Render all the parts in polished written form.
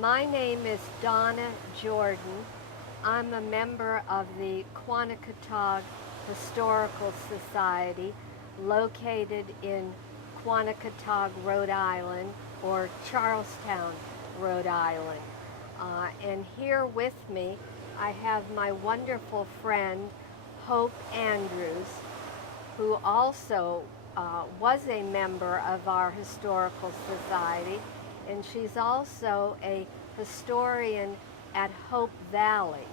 My name is Donna Jordan. I'm a member of the Quanaketag Historical Society located in Quanaketag, Rhode Island, or Charlestown, Rhode Island. And here with me, I have my wonderful friend, Hope Andrews, who also was a member of our historical society, and she's also a historian at Hope Valley.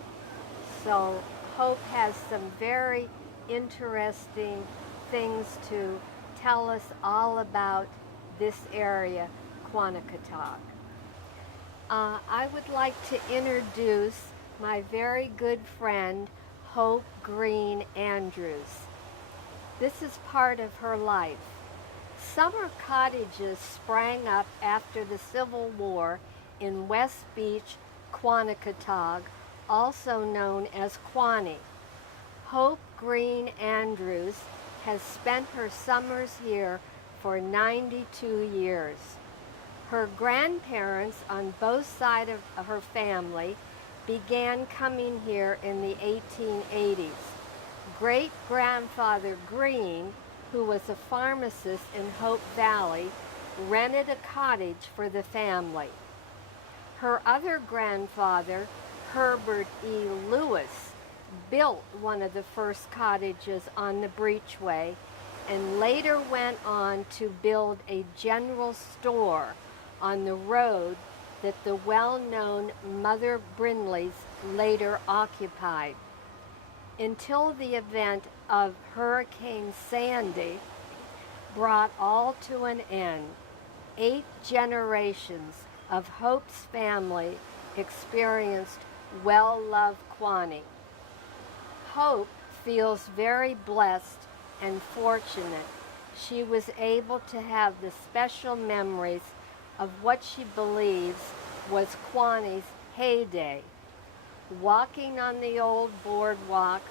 So Hope has some very interesting things to tell us all about this area, Quanaketag. I would like to introduce my very good friend, Hope Green Andrews. This is part of her life. Summer cottages sprang up after the Civil War in West Beach, Quanaketag, also known as Quaney. Hope Green Andrews has spent her summers here for 92 years. Her grandparents on both sides of her family began coming here in the 1880s. Great-grandfather Green, who was a pharmacist in Hope Valley, rented a cottage for the family. Her other grandfather, Herbert E. Lewis, built one of the first cottages on the Breachway and later went on to build a general store on the road that the well-known Mother Brindleys later occupied. Until the event of Hurricane Sandy brought all to an end, 8 generations of Hope's family experienced well-loved Quaney. Hope feels very blessed and fortunate she was able to have the special memories of what she believes was Quaney's heyday. Walking on the old boardwalk,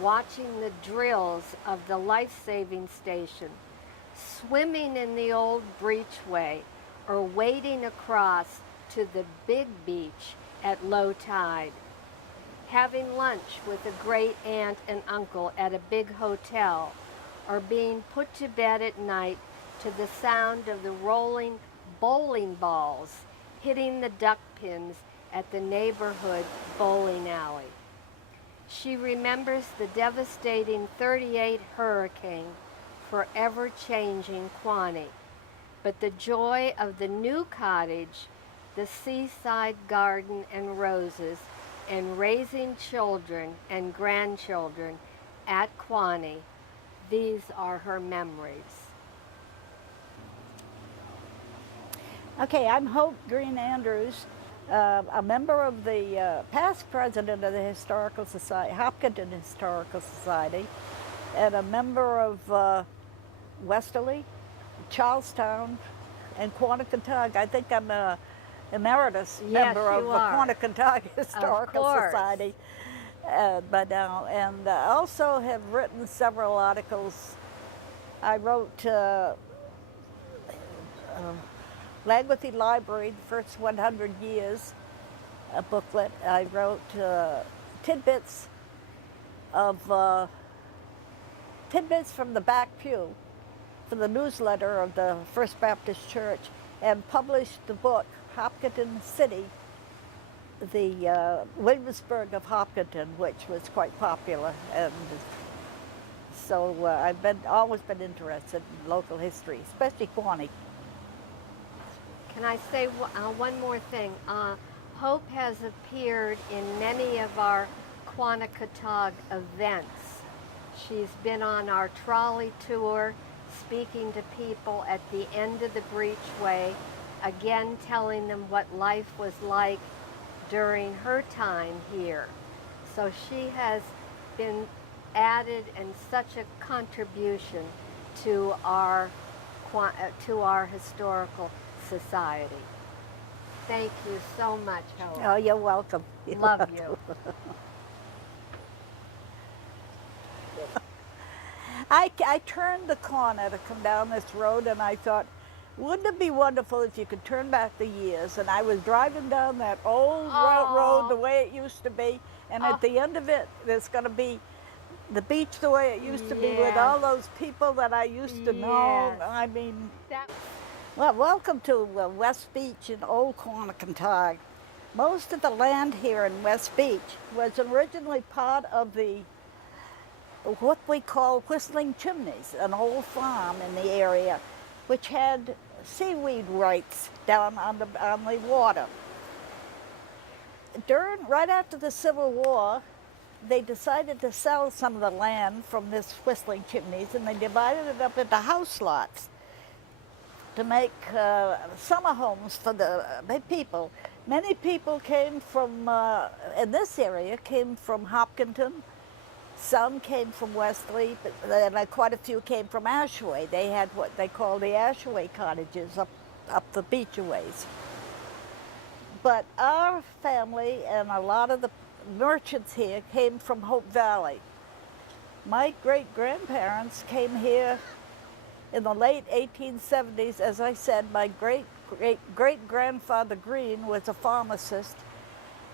watching the drills of the life-saving station, swimming in the old breachway, or wading across to the big beach at low tide. Having lunch with a great aunt and uncle at a big hotel, or being put to bed at night to the sound of the rolling bowling balls hitting the duck pins at the neighborhood bowling alley. She remembers the devastating 38 hurricane forever changing Quaney, but the joy of the new cottage, the seaside garden and roses, and raising children and grandchildren at Quaney, these are her memories. Okay, I'm Hope Green Andrews, a member of the past president of the Historical Society, Hopkinton Historical Society, and a member of Westerly, Charlestown, and Quanaketag. I think I'm a emeritus member of the Quanaketag Historical Society. But now, and also have written several articles. I wrote Langworthy Library, the first 100 years, a booklet. I wrote tidbits from the back pew for the newsletter of the First Baptist Church, and published the book Hopkinton City, the Williamsburg of Hopkinton, which was quite popular. And so I've always been interested in local history, especially Quaney. Can I say one more thing? Hope has appeared in many of our Quanaketag events. She's been on our trolley tour, speaking to people at the end of the breachway, again telling them what life was like during her time here. So she has been added and such a contribution to our historical society. Thank you so much, Hope. Oh, you're welcome. Love you. I turned the corner to come down this road, and I thought, Wouldn't it be wonderful if you could turn back the years and I was driving down that old Oh. road the way it used to be, and Oh. at the end of it, there's going to be the beach the way it used to be with Yes. all those people that I used to know. Yes. I mean, That, well, welcome to West Beach in Old Quanticontag. Most of the land here in West Beach was originally part of the what we call Whistling Chimneys, an old farm in the area, which had seaweed rights down on the water. Right after the Civil War, they decided to sell some of the land from this Whistling Chimneys, and they divided it up into house lots to make summer homes for the people. Many people came from, in this area, came from Hopkinton. Some came from Wesley, but then quite a few came from Ashaway. They had what they call the Ashaway cottages up the beach a ways. But our family and a lot of the merchants here came from Hope Valley. My great-grandparents came here in the late 1870s. As I said, my great-grandfather Green was a pharmacist,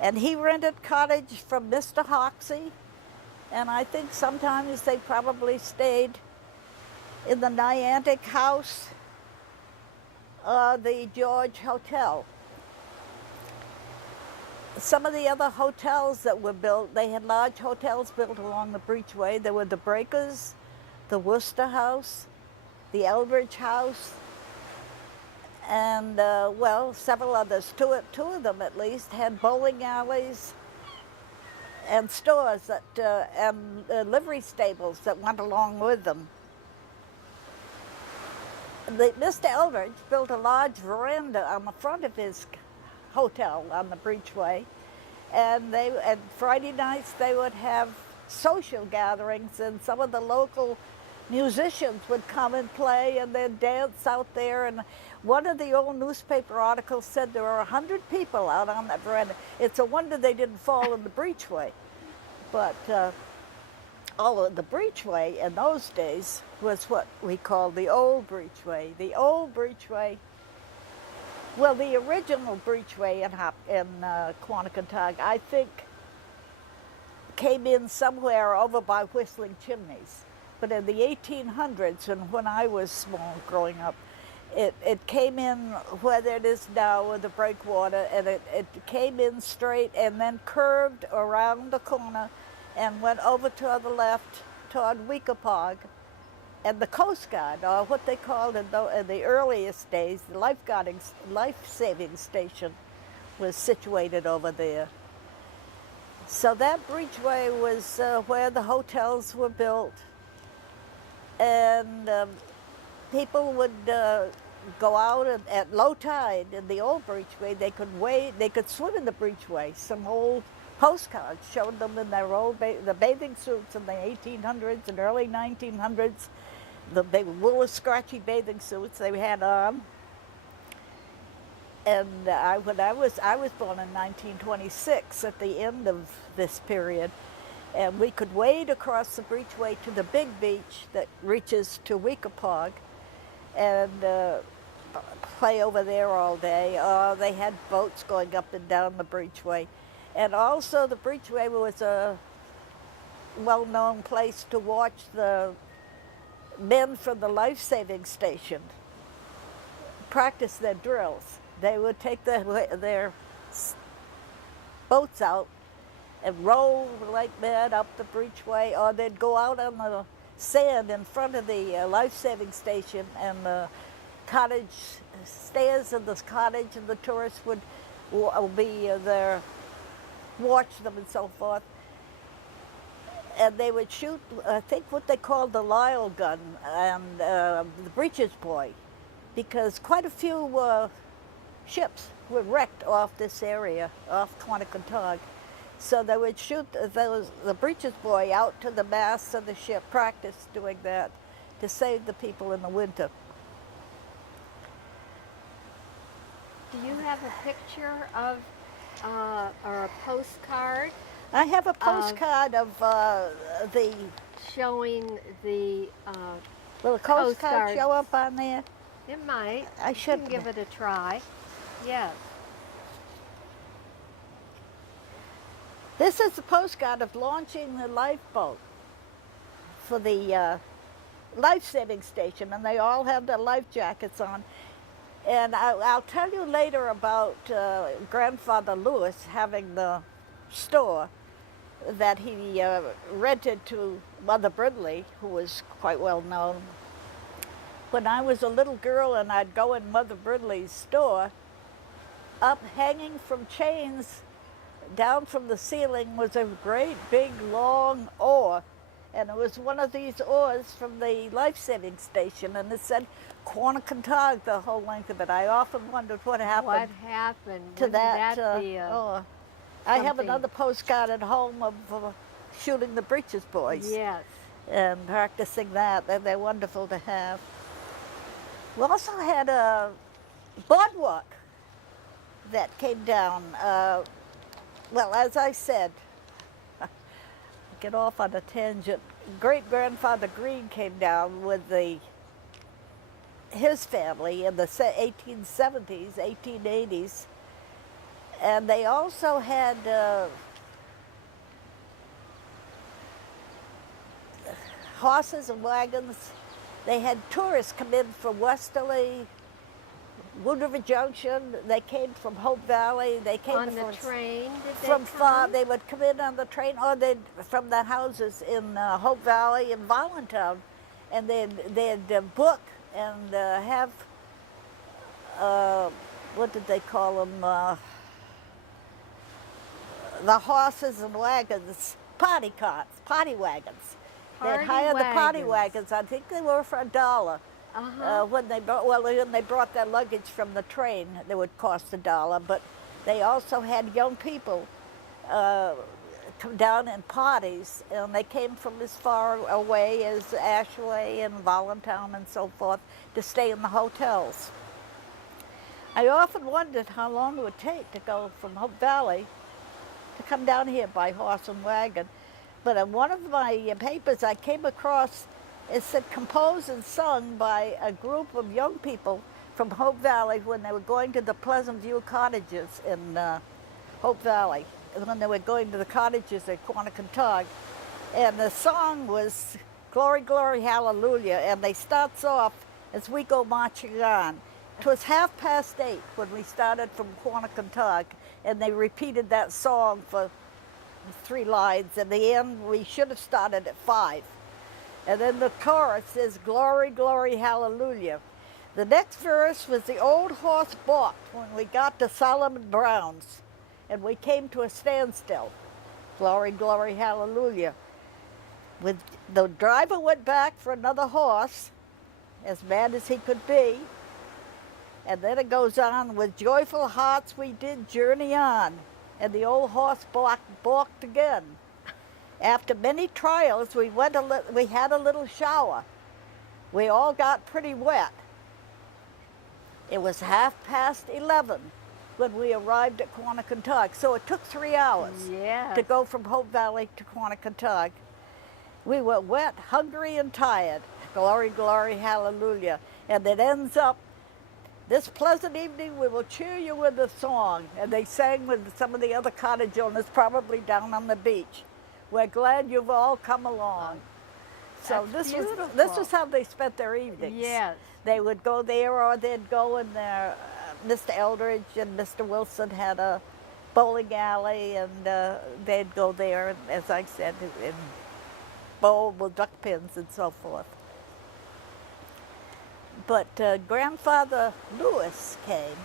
and he rented cottage from Mr. Hoxie, and I think sometimes they probably stayed in the Niantic House, the George Hotel. Some of the other hotels that were built, they had large hotels built along the Breachway. There were the Breakers, the Worcester House, the Eldridge House, and well, several others. Two of them at least had bowling alleys and stores that and livery stables that went along with them. Mr. Eldridge built a large veranda on the front of his hotel on the Breachway, and Friday nights they would have social gatherings, and some of the local musicians would come and play, and they'd dance out there. And one of the old newspaper articles said there were 100 people out on that veranda. It's a wonder they didn't fall in the Breachway. But the Breachway in those days was what we called the old Breachway. The old Breachway, well, the original Breachway in Quanticontag, I think, came in somewhere over by Whistling Chimneys. But in the 1800s, and when I was small growing up, it came in where it is now with the breakwater, and it came in straight and then curved around the corner and went over to the left toward Weekapaug. And the Coast Guard, or what they called in the earliest days, the life-saving station, was situated over there. So that Breachway was where the hotels were built, and people would go out at low tide in the old Breachway. They could swim in the Breachway. Some old postcards showed them in their old the bathing suits in the 1800s and early 1900s. The big woolly, scratchy bathing suits they had on. And I was born in 1926 at the end of this period, and we could wade across the Breachway to the big beach that reaches to Weekapaug, and play over there all day. They had boats going up and down the Breachway, and also the Breachway was a well-known place to watch the men from the life-saving station practice their drills. They would take their boats out and roll like mad up the Breachway, or they'd go out on the sand in front of the life-saving station, and the cottage stairs in this cottage, and the tourists would be there, watch them and so forth. And they would shoot, I think, what they called the Lyle gun and the Breeches Buoy, because quite a few ships were wrecked off this area, off Quanticontag. So they would shoot the Breeches Buoy out to the masts of the ship, practice doing that to save the people in the winter. do you have a picture of or a postcard I have a postcard of showing the will the Coast Coast Guard Guard. show up on there? It might. I You should can give it a try. Yes. This is a postcard of launching the lifeboat for the life-saving station, and they all have their life jackets on. And I'll tell you later about Grandfather Lewis having the store that he rented to Mother Brindley, who was quite well known. When I was a little girl and I'd go in Mother Brindley's store, up hanging from chains down from the ceiling was a great big long oar, and it was one of these oars from the life-saving station, and it said Quannacontag the whole length of it. I often wondered what happened What happened? to Wouldn't that be oar. I have something? another postcard at home of shooting the breeches boys Yes. and practicing that. They're wonderful to have. We also had a boardwalk that came down. Well, as I said, get off on a tangent. Great-grandfather Green came down with his family in the 1870s, 1880s, and they also had horses and wagons. They had tourists come in from Westerly, Wood River Junction. They came from Hope Valley. They came On from the train, did they from far. come? They would come in on the train, or they'd from the houses in Hope Valley and Voluntown, and they'd book and have what did they call them? The horses and wagons, party carts, party wagons. Party They'd hire the party wagons. wagons. I think they were for $1. Uh-huh. When they brought their luggage from the train, they would cost $1. But they also had young people come down in parties, and they came from as far away as Ashway and Voluntown and so forth to stay in the hotels. I often wondered how long it would take to go from Hope Valley to come down here by horse and wagon. But in one of my papers I came across, it said composed and sung by a group of young people from Hope Valley when they were going to the Pleasant View cottages in Hope Valley, when they were going to the cottages at Quannacontag. And the song was Glory, Glory, Hallelujah, and they starts off as we go marching on. It was 8:30 when we started from Quannacontag, and they repeated that song for 3 lines. In the end, we should have started at 5. And then the chorus is Glory, Glory, Hallelujah. The next verse was the old horse balked when we got to Solomon Brown's, and we came to a standstill. Glory, Glory, Hallelujah. The driver went back for another horse, as mad as he could be. And then it goes on, with joyful hearts we did journey on. And the old horse balked again. After many trials, we had a little shower. We all got pretty wet. It was 11:30 when we arrived at Quannacontag. So it took 3 hours Yes. to go from Hope Valley to Quannacontag. We were wet, hungry, and tired. Glory, glory, hallelujah. And it ends up, this pleasant evening we will cheer you with a song. And they sang with some of the other cottage owners, probably down on the beach. We're glad you've all come along. So That's this beautiful. was how they spent their evenings. Yes. They would go there, or they'd go in there. Mr. Eldridge and Mr. Wilson had a bowling alley, and they'd go there, as I said, and bowl with duck pins and so forth. But Grandfather Lewis came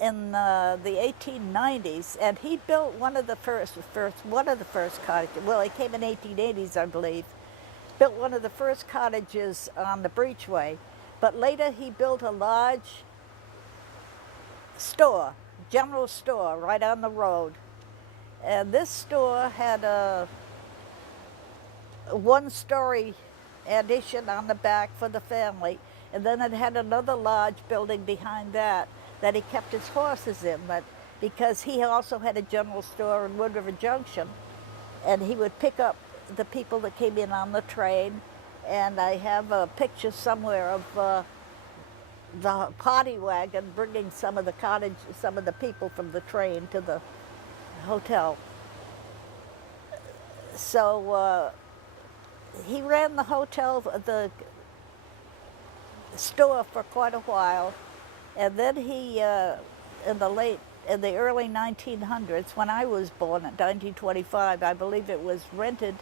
in the 1890s, and he built one of the first cottages. Well, he came in 1880s, I believe. Built one of the first cottages on the Breachway, but later he built a large store, general store, right on the road. And this store had a one-story addition on the back for the family, and then it had another large building behind that he kept his horses in, but because he also had a general store in Wood River Junction, and he would pick up the people that came in on the train. And I have a picture somewhere of the party wagon bringing some of the people from the train to the hotel. So he ran the hotel, the store for quite a while, and then he, in the early 1900s, when I was born in 1925, I believe it was rented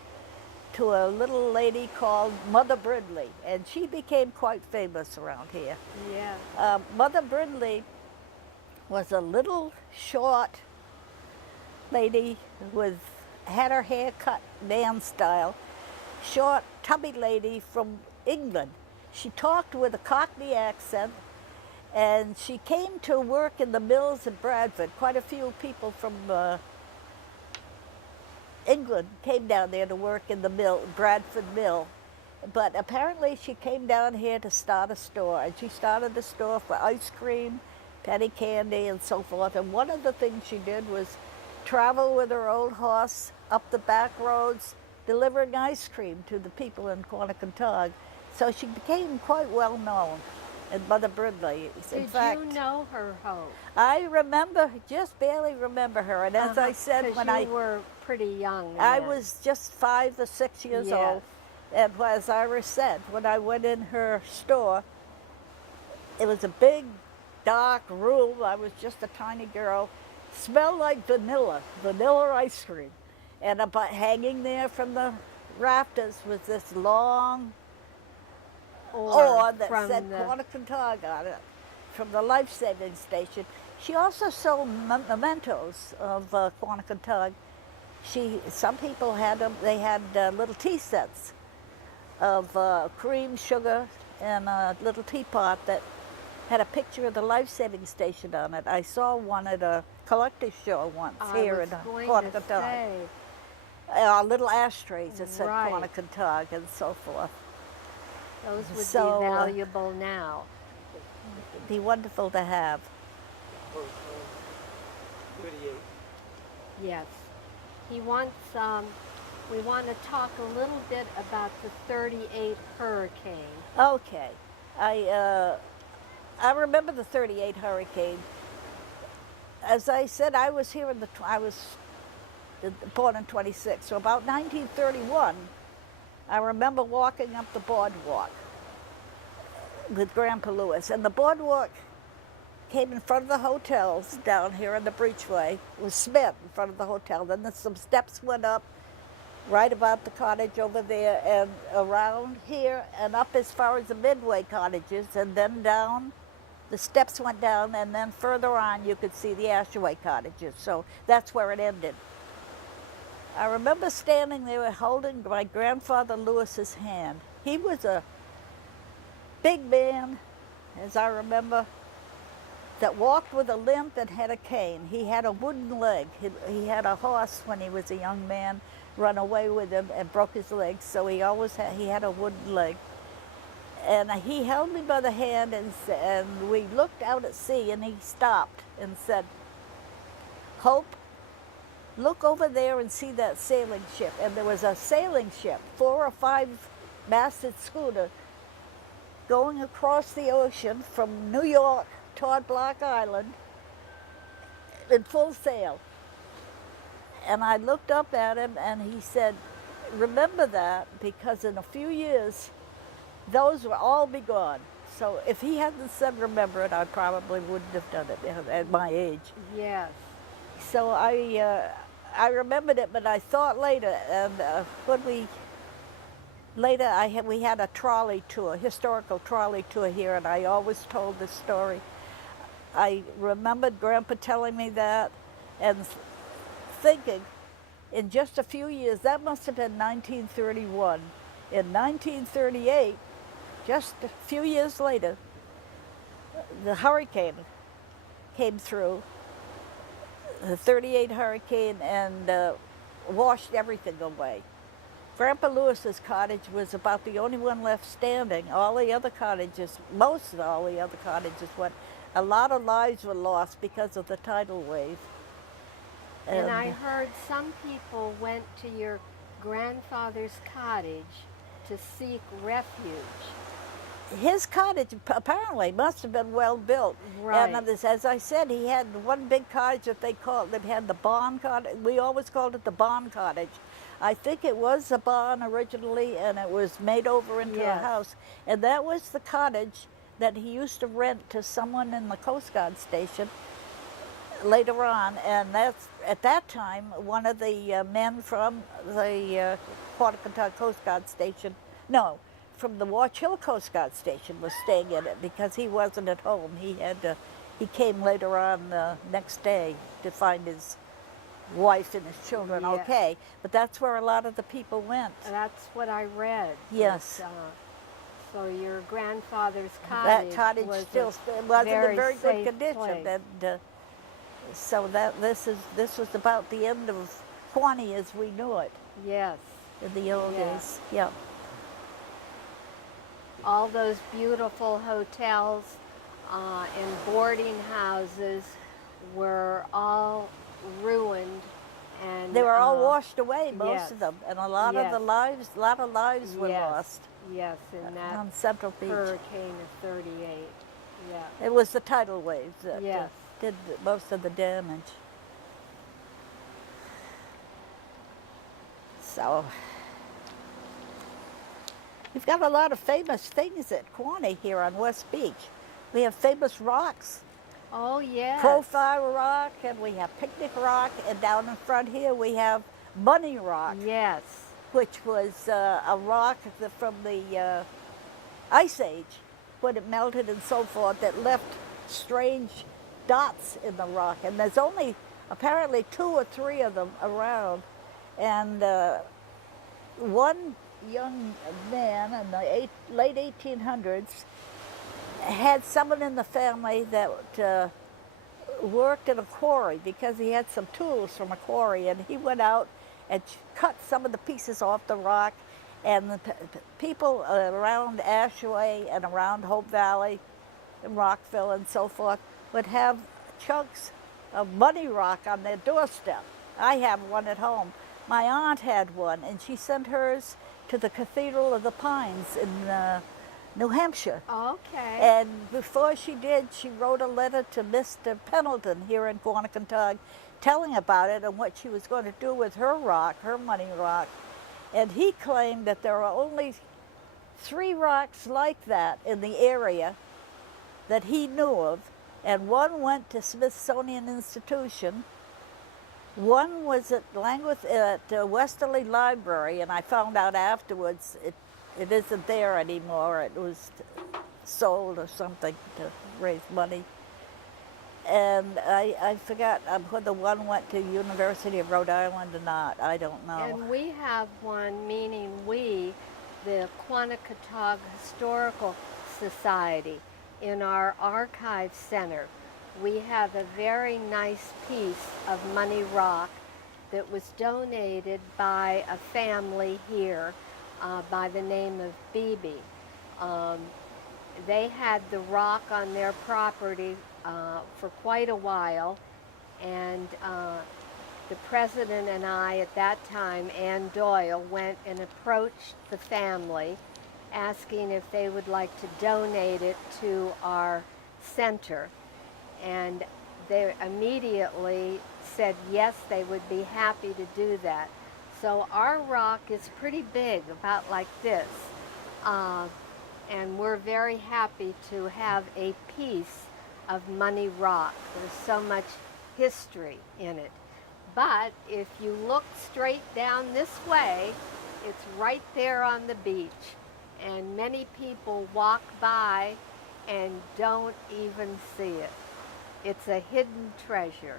to a little lady called Mother Brindley, and she became quite famous around here. Yeah. Mother Brindley was a little short lady with had her hair cut man style, short, tubby lady from England. She talked with a Cockney accent, and she came to work in the mills at Bradford. Quite a few people from England came down there to work in the mill, Bradford Mill. But apparently she came down here to start a store, and she started a store for ice cream, penny candy, and so forth. And one of the things she did was travel with her old horse up the back roads, delivering ice cream to the people in Quannacontog. So she became quite well known at Mother Brindley. Did you know her, Hope? I remember, just barely remember her. And as I said, when you were pretty young. I then. was just 5 or 6 years Yes. old. And as Iris said, when I went in her store, it was a big, dark room. I was just a tiny girl. Smelled like vanilla ice cream. And about hanging there from the rafters was this long oar that said Quannacontog on it from the life-saving station. She also sold mementos of Quannacontog. Some people had them. They had little tea sets of cream, sugar, and a little teapot that had a picture of the life-saving station on it. I saw one at a collector's show once here in Quannacontog. Little ashtrays that said Right. Quannacontog and so forth. Those would So, be valuable now. It'd be wonderful to have. 38. Yes. He wants, we want to talk a little bit about the 38 hurricane. Okay. I remember the 38 hurricane. As I said, I was here I was born in 26, so about 1931, I remember walking up the boardwalk with Grandpa Lewis, and the boardwalk came in front of the hotels down here on the Breachway. It was Smith in front of the hotel. Then some steps went up right about the cottage over there and around here and up as far as the Midway cottages, and then down. The steps went down, and then further on you could see the Ashaway cottages. So that's where it ended. I remember standing there holding my grandfather Lewis's hand. He was a big man, as I remember, that walked with a limp and had a cane. He had a wooden leg. He had a horse when he was a young man, run away with him and broke his leg, so he had a wooden leg. And he held me by the hand, and we looked out at sea, and he stopped and said, "Hope, look over there and see that sailing ship." And there was a sailing ship, 4 or 5-masted schooner, going across the ocean from New York toward Block Island in full sail. And I looked up at him, and he said, "Remember that, because in a few years, those will all be gone." So if he hadn't said remember it, I probably wouldn't have done it at my age. Yes. So I remembered it, but I thought later, and when we had a trolley tour, historical trolley tour here, and I always told this story. I remembered Grandpa telling me that, and thinking, in just a few years, that must have been 1931. In 1938, just a few years later, the hurricane came through, the 38 hurricane, and washed everything away. Grandpa Lewis's cottage was about the only one left standing. All the other cottages, most of all the other cottages went. A lot of lives were lost because of the tidal wave. And I heard some people went to your grandfather's cottage to seek refuge. his cottage apparently must have been well built. Right. And as I said, he had one big cottage that they had the barn cottage. We always called it the barn cottage. I think it was a barn originally, and it was made over into a Yes. house. And that was the cottage that he used to rent to someone in the Coast Guard station later on. And that's, at that time, one of the men from the Quanticook Coast Guard station, no, from the Watch Hill Coast Guard station was staying in it because he wasn't at home. He came later on the next day to find his wife and his children Yeah. okay. But that's where a lot of the people went. That's what I read. Yes. that, so your grandfather's That cottage cottage was still was in a very good safe condition. place. And so that this was about the end of Quaney as we knew it Yes. in the old Yeah. days. Yeah. All those beautiful hotels and boarding houses were all ruined, and They were all washed away, most yes. of them, and a lot Yes. of lives were Yes. lost Yes, in that on Central Beach. hurricane of '38. Yeah. It was the tidal waves that Yes. did most of the damage. So we've got a lot of famous things at Quaney here on West Beach. We have famous rocks, Oh yes. Profile Rock, and we have Picnic Rock, and down in front here we have Money Rock, Yes. which was a rock from the Ice Age when it melted and so forth that left strange dots in the rock. And there's only apparently 2 or 3 of them around. And one young man in the late 1800s had someone in the family that worked in a quarry because he had some tools from a quarry, and he went out and cut some of the pieces off the rock, and the people around Ashaway and around Hope Valley and Rockville and so forth would have chunks of Money Rock on their doorstep. I have one at home. My aunt had one, and she sent hers to the Cathedral of the Pines in New Hampshire. Okay. And before she did, she wrote a letter to Mr. Pendleton here in Quanticook telling about it and what she was going to do with her rock, her Money Rock. And he claimed that there are only 3 rocks like that in the area that he knew of, and one went to Smithsonian Institution. One was at Westerly Library, and I found out afterwards it isn't there anymore. It was sold or something to raise money. And I forgot whether one went to University of Rhode Island or not. I don't know. And we have one, meaning we, the Quanticook Historical Society, in our archive center. We have a very nice piece of Money Rock that was donated by a family here by the name of Beebe. They had the rock on their property for quite a while, and the president and I at that time, Ann Doyle, went and approached the family asking if they would like to donate it to our center. And they immediately said yes, they would be happy to do that. So our rock is pretty big, about like this. And we're very happy to have a piece of Money Rock. There's so much history in it. But if you look straight down this way, it's right there on the beach. And many people walk by and don't even see it. It's a hidden treasure.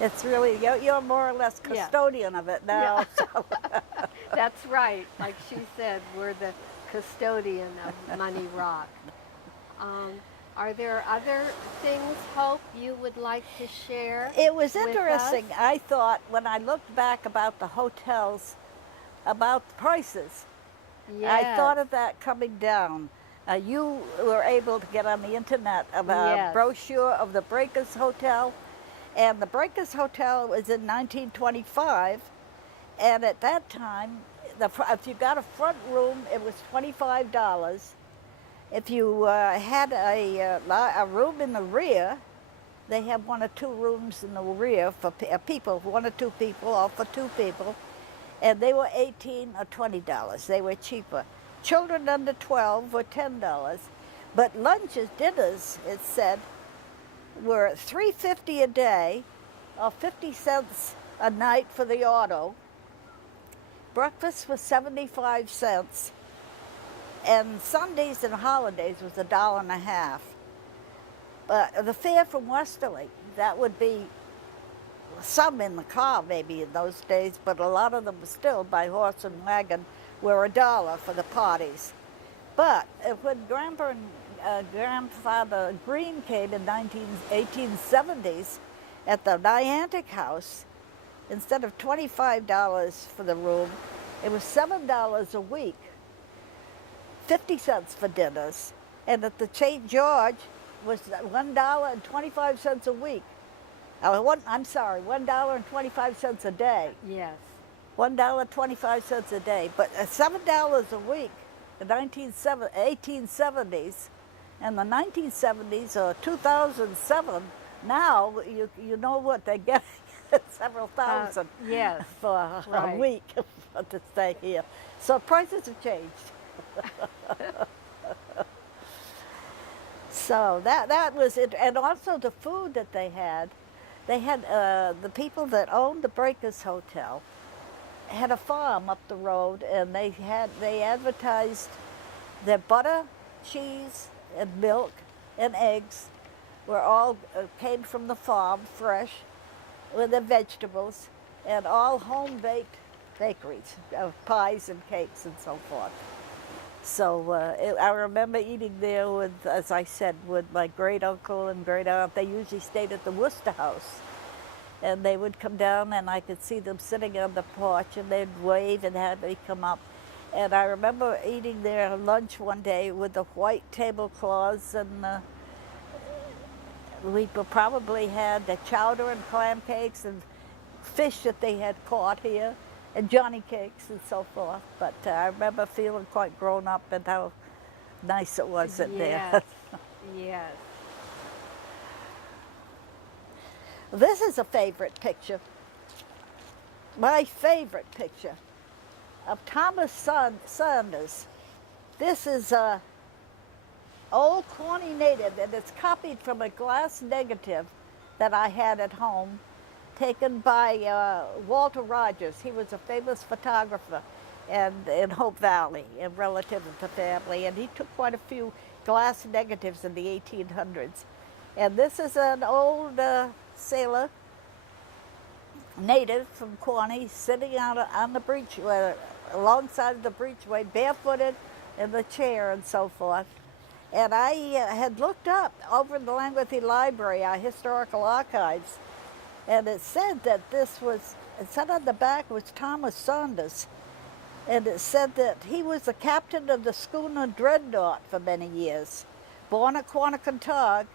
It's really, you're more or less Yeah. custodian of it now. Yeah. So. That's right. Like she said, we're the custodian of Money Rock. Are there other things, Hope, you would like to share? It was with interesting. us? I thought when I looked back about the hotels, about the prices, I thought of that coming down. You were able to get on the internet of a Yes. brochure of the Breakers Hotel, and the Breakers Hotel was in 1925, and at that time, if you got a front room, it was $25, If you had a room in the rear, they have 1 or 2 rooms in the rear for people, 1 or 2 people, or for 2 people, and they were $18 or $20. They were cheaper. Children under 12 were $10, but lunches, dinners, it said, were $3.50 a day, or 50 cents a night for the auto. Breakfast was 75 cents, and Sundays and holidays was $1.50. But the fare from Westerly, that would be some in the car maybe in those days, but a lot of them were still by horse and wagon, were $1 for the parties. But when Grandfather Green came in 1870s at the Niantic House, instead of $25 for the room, it was $7 a week, 50 cents for dinners. And at the St. George was $1.25 a week. I'm sorry, $1.25 a day. Yes. $1.25 a day, but $7 a week, the 1870s, and the 1970s or 2007. Now you know what they're getting, several thousand Yes. for Right. a week to stay here. So prices have changed. So that was it, and also the food that they had. They had the people that owned the Breakers Hotel had a farm up the road, and they advertised their butter, cheese, and milk, and eggs were all came from the farm, fresh, with the vegetables, and all home-baked bakeries of pies and cakes and so forth. So I remember eating there with, as I said, with my great uncle and great aunt. They usually stayed at the Worcester House. And they would come down, and I could see them sitting on the porch, and they'd wave and have me come up. And I remember eating their lunch one day with the white tablecloths, and we probably had the chowder and clam cakes and fish that they had caught here, and Johnny cakes and so forth. But I remember feeling quite grown up and how nice it was in there. Yes. Yes. This is a favorite picture, my favorite picture, of Thomas Saunders. This is a old Quonset native, and it's copied from a glass negative that I had at home, taken by Walter Rogers. He was a famous photographer in Hope Valley, a relative of the family, and he took quite a few glass negatives in the 1800s. And this is an old sailor, native from Quonset, sitting out on the breachway, alongside the breachway, barefooted in the chair and so forth. And I had looked up over in the Langworthy Library, our historical archives, and it said that it said on the back it was Thomas Saunders. And it said that he was the captain of the schooner Dreadnought for many years, born at Quannacontog,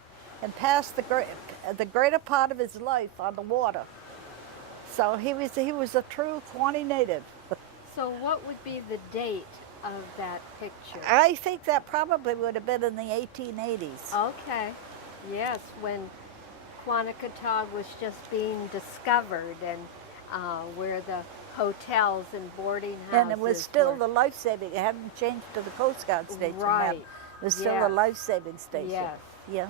and passed the greater part of his life on the water. So he was a true Quonset native. So what would be the date of that picture? I think that probably would have been in the 1880s. Okay. Yes, when Quannacontog was just being discovered, and where the hotels and boarding houses And it was still were. the life-saving. It hadn't changed to the Coast Guard station. Right. It was still Yes. a life-saving station. Yes. Yeah.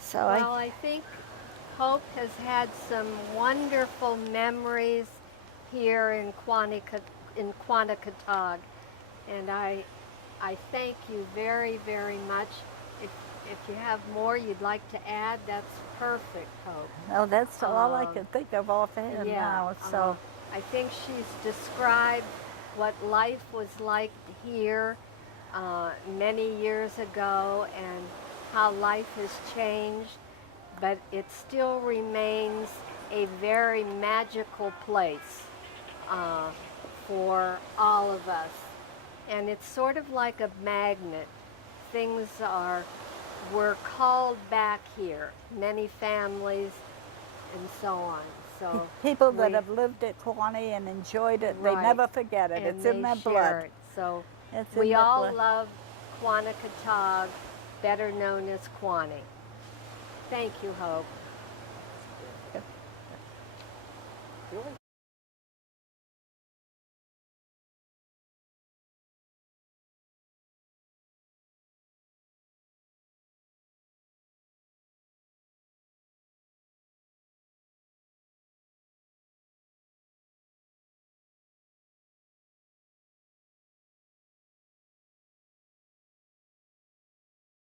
So Well, I think Hope has had some wonderful memories here in Quannacontog, and I thank you very, very much. If you have more you'd like to add, that's perfect, Hope. well, that's all I Um, can think of offhand now. So I think she's described what life was like here many years ago, and how life has changed, but it still remains a very magical place for all of us. And it's sort of like a magnet. Things were called back here, many families and so on. So People that we- have lived at Kewanee and enjoyed it, they Right. never forget it. and It's in they their share blood. it. So It's in we their all blood. love Quanaketag, better known as Quaney. Thank you, Hope.